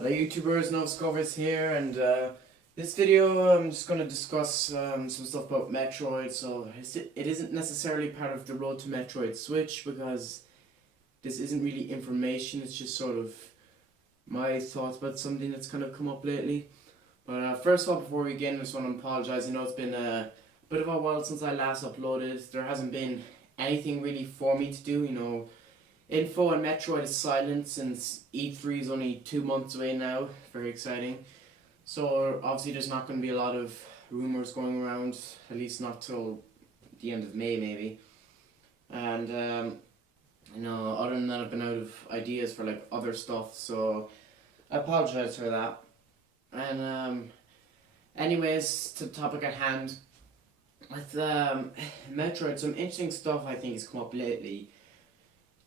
Hello YouTubers, Novscovers here, and this video I'm just going to discuss some stuff about Metroid. So it isn't necessarily part of the Road to Metroid Switch because this isn't really information, it's just sort of my thoughts about something that's kind of come up lately. But first of all, before we begin, I just want to apologise. I know it's been a bit of a while since I last uploaded. There hasn't been anything really for me to do. Info on Metroid is silent since E3 is only 2 months away now. Very exciting. So obviously there's not going to be a lot of rumours going around, at least not till the end of May maybe. And other than that, I've been out of ideas for like other stuff, so I apologise for that. And anyways, to the topic at hand, with Metroid, some interesting stuff I think has come up lately.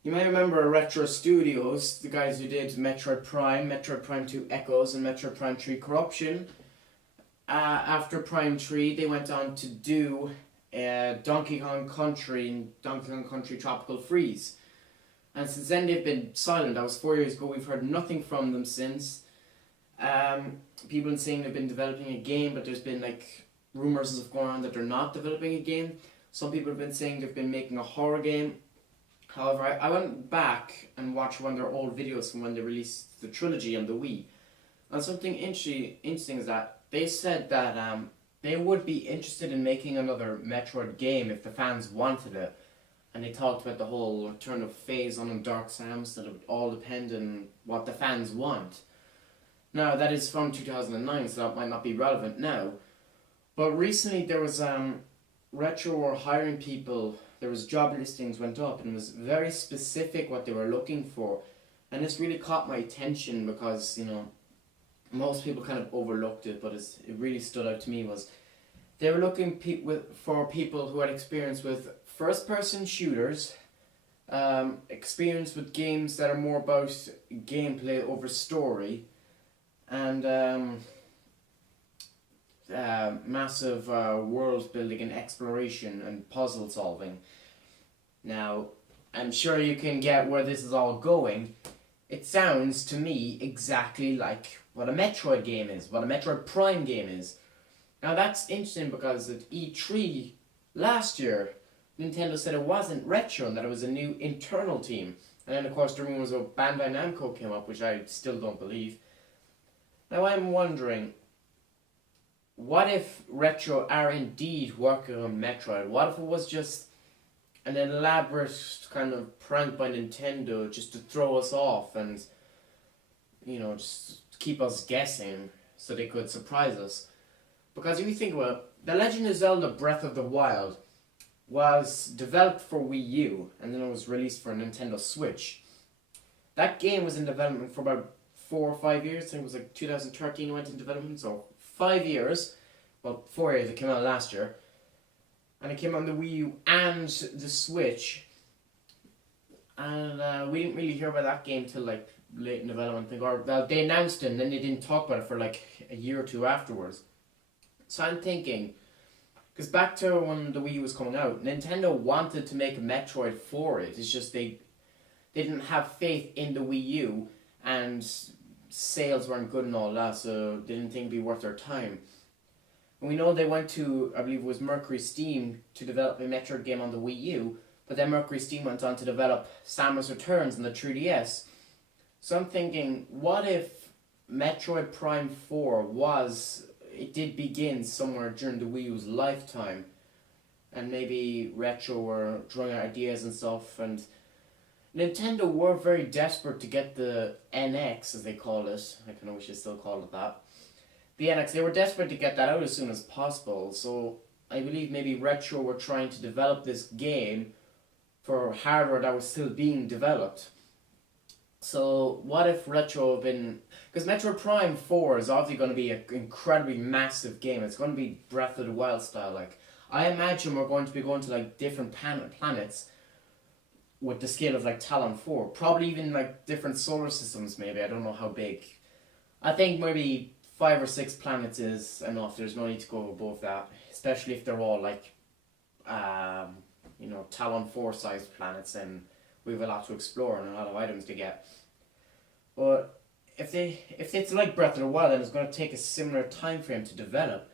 You may remember Retro Studios, the guys who did Metroid Prime 2 Echoes, and Metroid Prime 3 Corruption. After Prime 3, they went on to do Donkey Kong Country and Donkey Kong Country Tropical Freeze. And since then they've been silent. That was 4 years ago. We've heard nothing from them since. People have been saying they've been developing a game, but there's been like rumours of going on that they're not developing a game. Some people have been saying they've been making a horror game. However, I went back and watched one of their old videos from when they released the trilogy on the Wii. And something interesting is that they said that they would be interested in making another Metroid game if the fans wanted it. And they talked about the whole turn of phase on Dark Samus, that it would all depend on what the fans want. Now, that is from 2009, so that might not be relevant now. But recently there was Retro were hiring people. There was job listings went up, and it was very specific what they were looking for, and this really caught my attention because most people kind of overlooked it, but it really stood out to me. Was they were looking for people who had experience with first-person shooters, experience with games that are more about gameplay over story, and massive world building and exploration and puzzle solving. Now, I'm sure you can get where this is all going. It sounds to me exactly like what a Metroid game is, what a Metroid Prime game is. Now that's interesting because at E3 last year, Nintendo said it wasn't Retro and that it was a new internal team. And then of course the rumours of Bandai Namco came up, which I still don't believe. Now I'm wondering, what if Retro are indeed working on Metroid? What if it was just an elaborate kind of prank by Nintendo just to throw us off and, just keep us guessing so they could surprise us? Because if you think about it, The Legend of Zelda Breath of the Wild was developed for Wii U and then it was released for Nintendo Switch. That game was in development for about 4 or 5 years. I think it was like 2013 it went in development, so 5 years. Well, 4 years, it came out last year. And it came on the Wii U and the Switch. And we didn't really hear about that game till like late in development. They announced it and then they didn't talk about it for like a year or two afterwards. So I'm thinking, because back to when the Wii U was coming out, Nintendo wanted to make a Metroid for it. It's just they didn't have faith in the Wii U and sales weren't good and all that, so they didn't think it'd be worth their time. And we know they went to, I believe it was Mercury Steam, to develop a Metroid game on the Wii U, but then Mercury Steam went on to develop Samus Returns on the 3DS. So I'm thinking, what if Metroid Prime 4 did begin somewhere during the Wii U's lifetime, and maybe Retro were throwing out ideas and stuff, and Nintendo were very desperate to get the NX, as they call it. I kind of wish they still called it that. The NX, they were desperate to get that out as soon as possible, so I believe maybe Retro were trying to develop this game for hardware that was still being developed. So what if Retro have been... Because Metroid Prime 4 is obviously going to be an incredibly massive game. It's going to be Breath of the Wild style. Like, I imagine we're going to be going to like different planets with the scale of like Talon 4. Probably even like different solar systems maybe. I don't know how big. I think maybe 5 or 6 planets is enough. There's no need to go above that. Especially if they're all like, Talon 4 sized planets, and we have a lot to explore and a lot of items to get. But if it's like Breath of the Wild, then it's going to take a similar time frame to develop.